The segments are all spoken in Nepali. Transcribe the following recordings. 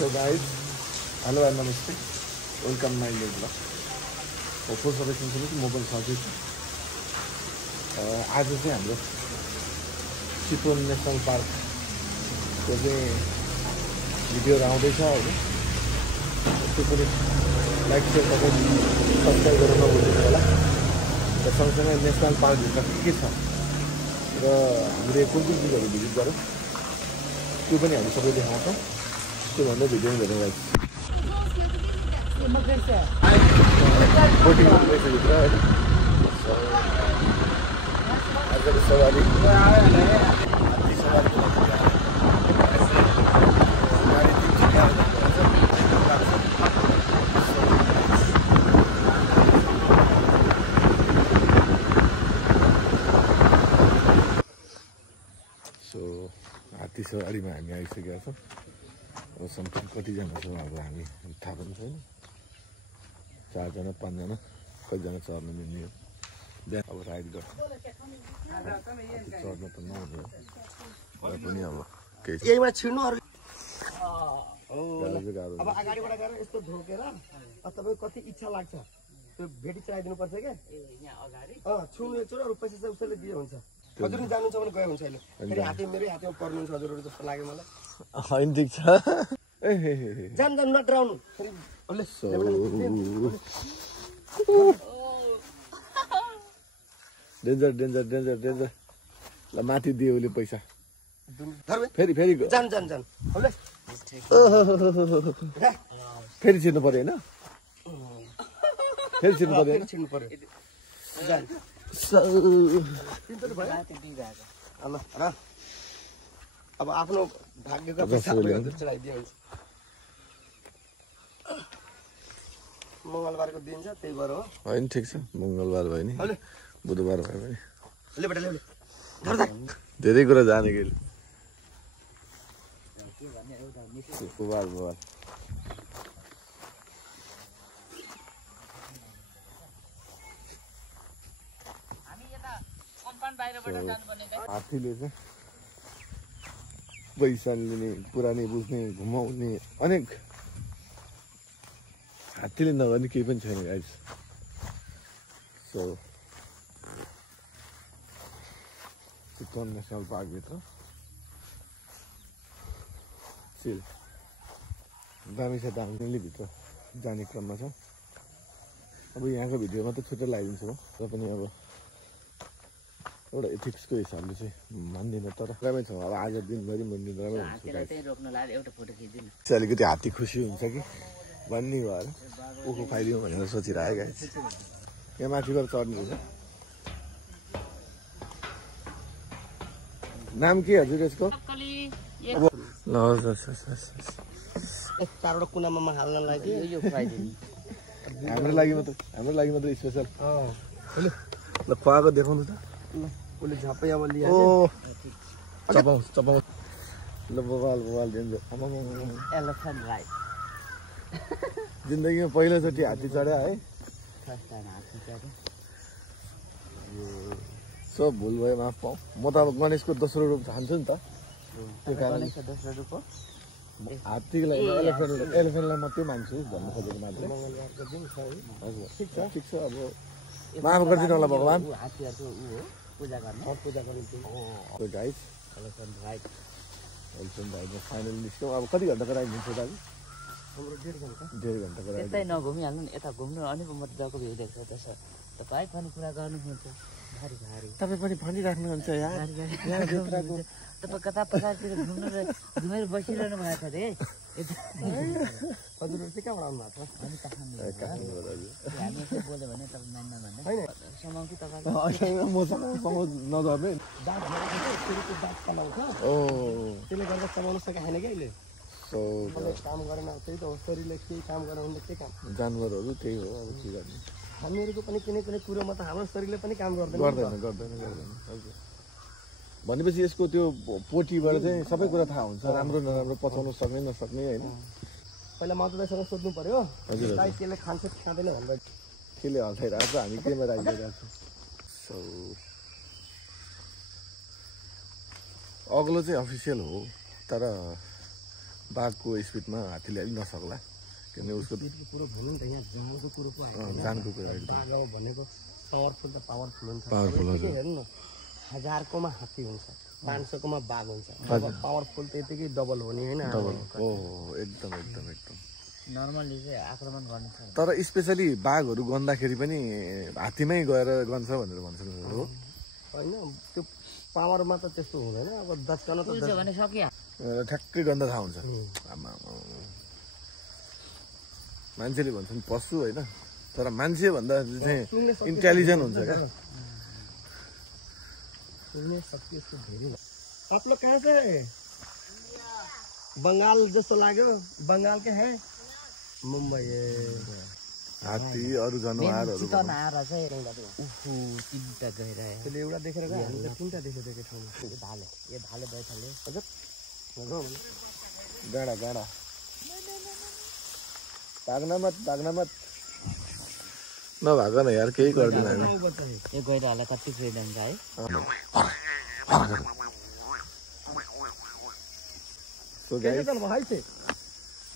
So guys, hello and namaste. Welcome my new vlog. Hopefully सबै सुन्नुहुन्छ म पनि सधैँ छु। आज चाहिँ हाम्रो चितवन नेसनल पार्कको चाहिँ भिडियोहरू आउँदैछ हैन। त्यो पनि लाइक शेयर गरेर सब्स्क्राइब गरेर नभुल्नु होला। र सँगसँगै नेसनल पार्क भित्र के छ र हामीले कुन कुन चिजहरू भिजिट गर्यौँ त्यो पनि हामी सबै देखाउँछौँ। त्यो भन्दा भिडियो हेर्नु गाइस। बोटिङ गर्दैछ भित्र है। आजको सवारी सो हात्ती सवारीमा हामी आइसकेका छौँ। अब समथिङ कतिजना छौँ अब हामी थाहा पनि छैन। 4 जना 5 जना कतिजना चढ्नु मिल्ने हो बिहान अब राइड गर्छ। चढ्न त नहुने तर पनि अब केही यहीमा छिर्नु अरु गाह्रो अब अगाडिबाट गएर यस्तो ढोकेर तपाईको कति इच्छा लाग्छ त्यो भेटी चलाइदिनु पर्छ के यहाँ अगाडि छुनु एकचोटि अरु पैसा चाहिँ उसले दिए हुन्छ। हजुर नि जानुहुन्छ भने गए हुन्छ अहिले फेरि हातै मेरै हातमा पर्नुहुन्छ हजुरहरु जस्तो लाग्यो मलाई। हैन ठीक छ ए हे हे जान जान नडराउनु फेरि ओले डेन्जर डेन्जर डेन्जर डेन्जर ल माथि दियो उले पैसा फेरि फेरि जान जान जान ओले फेरि छिर्नु पर्यो हैन फेरि छिर्नु पर्यो छिर्नु पर्यो जान ल र अब आफ्नो भाग्यको पैसा चलाइदियो हुन्छ। मंगलबारको दिन छ त्यही भएर हो हैन ठीक छ। मंगलबार भयो नि बुधबार भयो भने ले बेटा ले धेरै कुरा जाने के बुधबार बुधबार हात्तीले चाहिँ पैसा लिने पुरानी बुझ्ने घुमाउने अनेक हात्तीले नगर्ने केही पनि छैन गाइस। सो चितवन नेसनल पार्कभित्र चिल दामी छ दामी भित्र जाने क्रममा छ। अब यहाँको भिडियोमा त छुट्टै लगाइदिन्छु म र पनि अब एउटा एथिक्सको हिसाबले चाहिँ मान्दिनँ तर राम्रै छ। अब आज दिनभरि म निद्रामै हुन्छु। अलिकति हात्ती खुसी हुन्छ कि भन्ने भएर उखु खाइदिउँ भनेर सोचिरहेको गाइस। यहाँ माथिबाट चढ्नु हुन्छ। नाम के हजुर यसको? ल चारवटा कुनामा म हाल्न लागि यो खुवाइदिनु हाम्रो लागि मात्र स्पेशल। ल खुवाएको देखाउनु त। उसले झप्पै अब लिया चपाउ ल बवाल डेन्जर एलिफेन्ट राइड जिन्दगीमा पहिलोचोटि हात्ती चढ्या है। सब भुल भयो माफ पाऊ। म त अब गणेशको दोस्रो रूप खान्छु नि त त्यो कारण दोस्रो रूप हो हात्तीलाई एलिफेन्टलाई मात्रै मान्छु भन्नु खोजेको मात्रै। हजुर ठिक छ अब माफ गरिदिनु होला भगवान्। हात्तीहरुको उ हो पूजा गर्ने गाइस एलिफेन्ट राइड राइडमा फाइनल निस्क्यौँ। अब कति घन्टाको राइड हुन्छ दाजु? हाम्रो 1.5 घन्टाको राइड। यतै नघुमिहाल्नु नि यता घुम्नु अनि मजाको भ्यू देख्छ त्यसो तपाईँ पनि कुरा गर्नुहुन्छ भारी भारी तपाईँ पनि भनिराख्नुहुन्छ यार यहाँ भित्रको तपाईँ कता पछाडितिर घुम्नु र घुमेर बसिरहनु भएको छ रे हजुरहरु चाहिँ कहाँबाट आउनु भएको छ? हामी हामी यसो बोल्यो भने तपाईँ मान्न भन्ने समाउ कि तपाईँ मसँग नजर्ने दाँत दाँत चलाउँछ त्यसले गर्दा चलाउन सकेको छैन कि अहिले काम गरेन। त्यही त हो शरीरले केही काम गरेन भने के काम जानवरहरू त्यही हो अब के गर्ने। हामीहरूको पनि कुनै कुनै कुरोमा त हाम्रो शरीरले पनि काम गर्दैन गर्दैन हजुर। भनेपछि यसको त्यो पोटीबाट चाहिँ सबै कुरा थाहा हुन्छ राम्रो नराम्रो पचाउन सक्ने नसक्ने होइन। पहिला माधुदाईसँग सोध्नु पर्यो हजुर त्यसले खान्छ कि खाँदैन भनेर त्यसले हल्लाइरहेको छ हामी केमा राखिरहेको छौँ। सो अग्लो चाहिँ अफिसियल हो तर बाघको स्पिडमा हात्तीले अलिक नसक्ला किनभने उसको स्पिडको कुरो भन्नु नि त यहाँ जानको कुरो पो आयो जानको कुरा एकदम बाघ अब भनेको पावरफुल त पावरफुल हुन्छ पावरफुल हो हेर्नु न 1000कोमा हात्ती हुन्छ 500कोमा बाघ हुन्छ अब पावरफुल त यतिकै डबल हो नि हैन डबल हो एकदम एकदम एकदम नर्मली चाहिँ आक्रमण गर्नु छ तर स्पेसली बाघहरू गन्दाखेरि पनि हात्तीमै गएर गन्छ भनेर भन्छन् हो हैन त्यो पावरमा त त्यस्तो हुँदैन अब दचकन त पुल्छ भने सकिया ठ्याक्कै गन्ध थाहा हुन्छ आमा मान्छेले भन्छन् पशु होइन तर मान्छे भन्दा चाहिँ इन्टेलिजेन्ट हुन्छ क्या आप लोग कहाँ से है बंगाल जस्तो लाग्यो बंगाल के है मुंबई हात्ती अरू जनावरहरू चितवन आएर चाहिँ उफु तिनवटा गइरह्यो त्यसले एउटा देखेर गयो हामी त तिनवटा देखेको ठाउँमा यो भाले बैठाले हजुर गाडा गाडा भाग्न मत नभएको न यार केही गर्दैन हामी यो गइरहला कति फ्रिडम छ है सो गाइस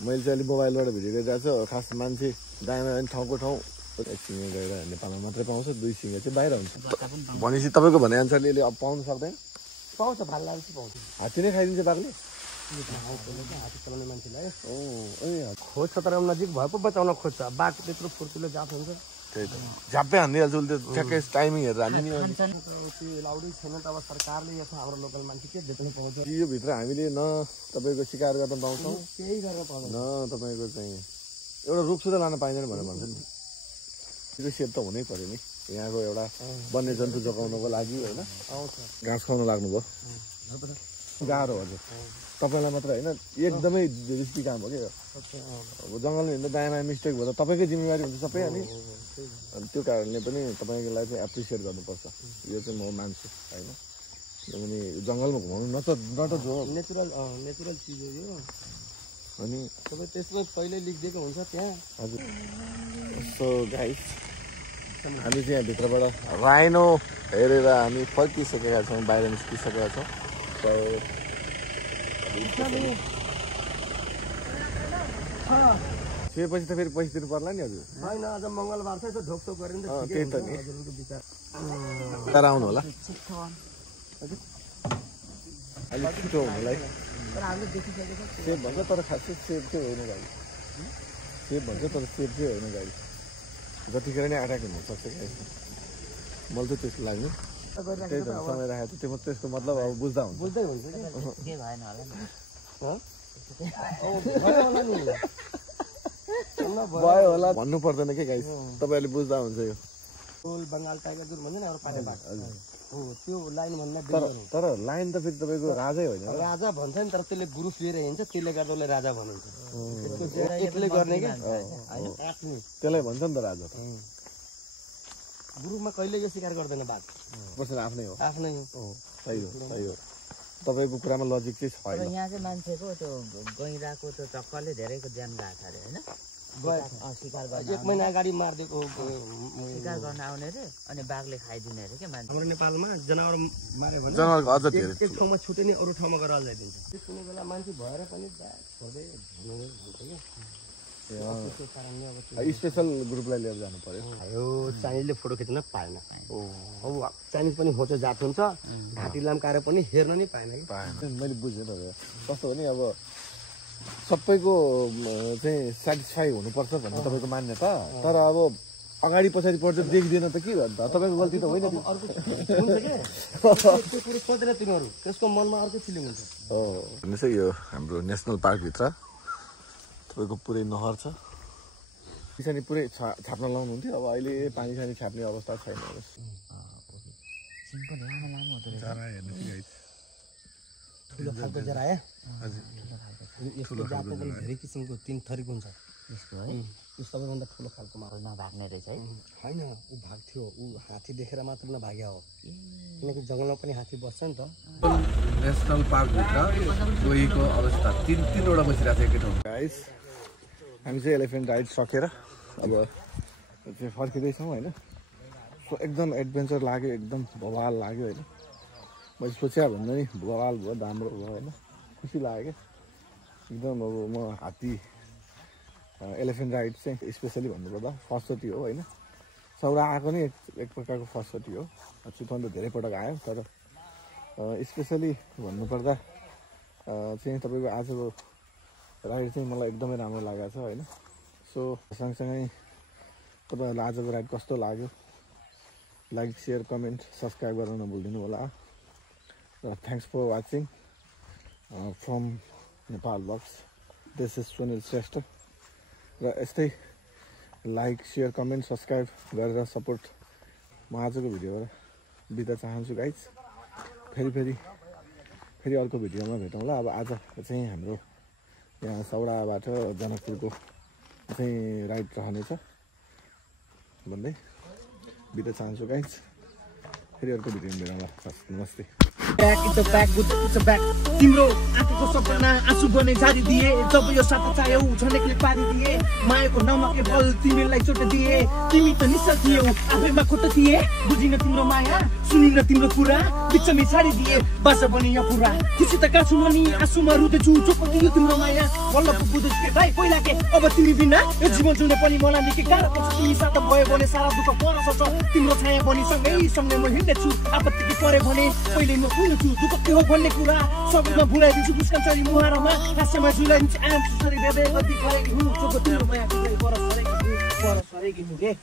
मैले चाहिँ अहिले मोबाइलबाट भिडियो गरिरहेको छु खास मान्छे दायाँमा ठाउँको ठाउँ एक सिङ्गे गएर नेपालमा मात्रै पाउँछ 2 सिङ्गे चाहिँ बाहिर हुन्छ भनेपछि तपाईँको भने अनुसारले यसले अब पाउनु सक्दैन पाउँछ भाललाई चाहिँ पाउँछ हात्ती नै खाइदिन्छ बाघले हात्ती चलाउने मान्छेलाई खोज्छ तर नजिक भए पो बचाउन खोज्छ बाघ त्यत्रो फुर्तिलो जात हुन्छ त्यही त झ्याप्पै हानिदिइहाल्छ उसले त ठ्याक्कै टाइमिङ हेरेर हान्दिने त्यो लाउडै छैन त अब सरकारले यहाँ हाम्रो लोकल मान्छे के बेच्नु पाउँछ यो भित्र हामीले न तपाईँको शिकार गर्न पाउँछौँ केही गरेर पाउँदैन न तपाईँको चाहिँ एउटा रुख सुधा लान पाइँदैन भनेर भन्छ नि त्यो सेट त हुनै पर्यो नि यहाँको एउटा वन्यजन्तु जोगाउनको लागि होइन आउँछ घाँस खुवाउन लाग्नुभयो गाह्रो हजुर तपाईँलाई मात्र होइन एकदमै रिस्की काम हो कि अब जङ्गलमा हिँड्दा दायाँमा मिस्टेक भयो त तपाईँकै जिम्मेवारी हुन्छ सबै अनि त्यो कारणले पनि तपाईँलाई चाहिँ एप्रिसिएट गर्नुपर्छ यो चाहिँ म मान्छु होइन किनभने जङ्गलमा घुमाउनु न त जो नेचुरल चिज हो यो अनि सबै त्यसमा पहिल्यै लेखिदिएको हुन्छ त्यहाँ हजुर सो गाइस हामी चाहिँ यहाँभित्रबाट राइनो हेरेर हामी फर्किसकेका छौँ बाहिर निस्किसकेका छौँ सो पछि त फेरि पैसा दिनु पर्ला नि हजुर होइन आज मङ्गलबार छ यसो ढोकटोक गरेर त्यही त नि हजुरको विचार तर आउनु होला अलिक छिटो हुनुलाई तर हामीले देखिसकेको सेफ भन्छ तर खासै सेफ चाहिँ होइन गाडी सेफ भन्छ तर सेफ चाहिँ होइन गाडी जतिखेर नै अट्याक हुनसक्छ क्या मलाई चाहिँ त्यस्तो लाग्ने त्यही त समय राखेको थियो त्यसको मतलब अब बुझ्दा हुन्छ बुझ्दै हुन्छ के भएन होला नि भयो होला भन्नु पर्दैन के गाइस तपाईँहरूले बुझ्दा हुन्छ यो बङ्गाल टाइगर जुन भन्छ नि अरू पाटे बाघ हो त्यो लाइन भन्दा तर लाइन त फेरि तपाईँको राजै होइन राजा भन्छ नि तर त्यसले ग्रुप लिएर हिँड्छ त्यसले गर्दा उसलाई राजा भनिन्छ एक्लै गर्ने क्या त्यसलाई भन्छ नि त राजा ग्रुपमा कहिले यो शिकार गर्दैन बाघ पर्छ आफ्नै हो आफ्नै हो सही हो तपाईँको कुरामा लजिक चाहिँ छैन यहाँ चाहिँ मान्छेको त्यो गैँडाको त्यो चक्करले धेरैको ज्यान गएको छ अरे होइन शिकार गर्न 1 महिना अगाडि मारिदिएको शिकार गर्न आउने रे अनि बाघले खाइदिने अरे क्या मान्छे हाम्रो नेपालमा जनावर मार्यो भने जनावरको अझ धेरै एक ठाउँमा छुट्यो नि अरू ठाउँमा गएर अल्झाइदिन्छ त्यो कुनै बेला मान्छे भएर पनि छोड्दै स्पेसल ग्रुपलाई लिएर जानु पर्यो यो चाइनिजले फोटो खिच्न पाएन अब चाइनिज पनि होचो जात हुन्छ घाँटी लाम्काएर पनि हेर्न नै पाएन कि पाएन मैले बुझेँ त कस्तो हो नि अब सबैको चाहिँ सेटिस्फाई हुनुपर्छ भन्ने तपाईँको मान्यता तर अब अगाडि पछाडि पर्छ देखिँदैन त के भन्नु तपाईँको गल्ती त होइन अर्को त्यो कुरो सोधेर तिमीहरू त्यसको मनमा अर्कै फिलिङ हुन्छ हो भन्नुहोस् है यो हाम्रो नेसनल पार्कभित्र तपाईँको पुरै नहर छ पिछाडि पुरै छाप्न लाउनुहुन्थ्यो अब अहिले पानी सानी छाप्ने अवस्था छैन सिम्पल लामो लामो हुँदो रहेछ ठुलो खालको जरा आयो यस्तो जातको पनि धेरै किसिमको 3 थरीको हुन्छ यसको है यो सबैभन्दा ठुलो खालको माछा नभाग्ने रहेछ है होइन ऊ भाग्थ्यो ऊ हात्ती देखेर मात्र नभाग्या हो किनकि जङ्गलमा पनि हात्ती बस्छ नि त नेसनल पार्कभित्र गएको अवस्था तीनवटा बसिरहेको छ एकै ठाउँमा गाइस हामी चाहिँ एलिफेन्ट राइड सकेर अब चाहिँ फर्किँदैछौँ होइन सो एकदम एडभेन्चर लाग्यो एकदम बवाल लाग्यो होइन मैले सोचे भन्दा नि बवाल भयो राम्रो भयो होइन खुसी लाग्यो क्या एकदम अब म हात्ती एलिफेन्ट राइड चाहिँ स्पेसली भन्नुपर्दा फर्स्टचोटि हो होइन। सौरा आएको नै एक प्रकारको फर्स्टचोटि हो। चितवन त धेरै पटक आयो तर स्पेसली भन्नुपर्दा चाहिँ तपाईँको आजको राइड चाहिँ मलाई एकदमै राम्रो लागेको छ होइन। सो सँगसँगै तपाईँहरूलाई आजको राइड कस्तो लाग्यो लाइक सेयर कमेन्ट सब्सक्राइब गर्न नभुलिदिनु होला र thanks for watching from Nepal blogs. This is Sunil Shrestha र यस्तै लाइक सेयर कमेन्ट सब्सक्राइब गरेर सपोर्ट म आजको भिडियोबाट बिदा चाहन्छु गाइज। फेरि अर्को भिडियोमा भेटौँला। अब आज चाहिँ हाम्रो यहाँ सौराबाट जनकपुरको चाहिँ राइड रहनेछ भन्दै बिदा चाहन्छु गाइज। फेरि अर्को भिडियोमा भेटौँला। नमस्ते। तिम्रो आँखाको सपना आँसु बने झारी दिए जब यो साथ चाह्यौ झनेकले पारिदिए मायाको नाउँमा के बल तिमीलाई चोट दिए तिमी त निश्चल थियौ आफैमा खोट थिए बुझिन तिम्रो माया सुनिन तिम्रो कुरा बिचमै छाडिदिए बासा बने यो कुरा खुसी त काछु मनी आँसुमा रुँदैछु चोप दियो तिम्रो माया बल्ल बुझ्दैछु के भाइ पहिला के अब तिमी बिना यो जीवन जिउन पनि मलाई निकै गाह्रो पर्छ तिमी साथ भयो भने सारा दुःख पर सक्छ तिम्रो छाया बनी सँगै म हिँड्दैछु आपत्ति के परे भने पहिले म पुग्छु दुःख के हो भन्ने कुरा सबैमा भुलाइदिन्छु मुस्कान चरी मुहारमा हाँस्यमा झुलाइदिन्छु आम सुसरी बेबे गति गरेकी हुँ चोक तिम्रो माया पर सरेकी हुँ रे।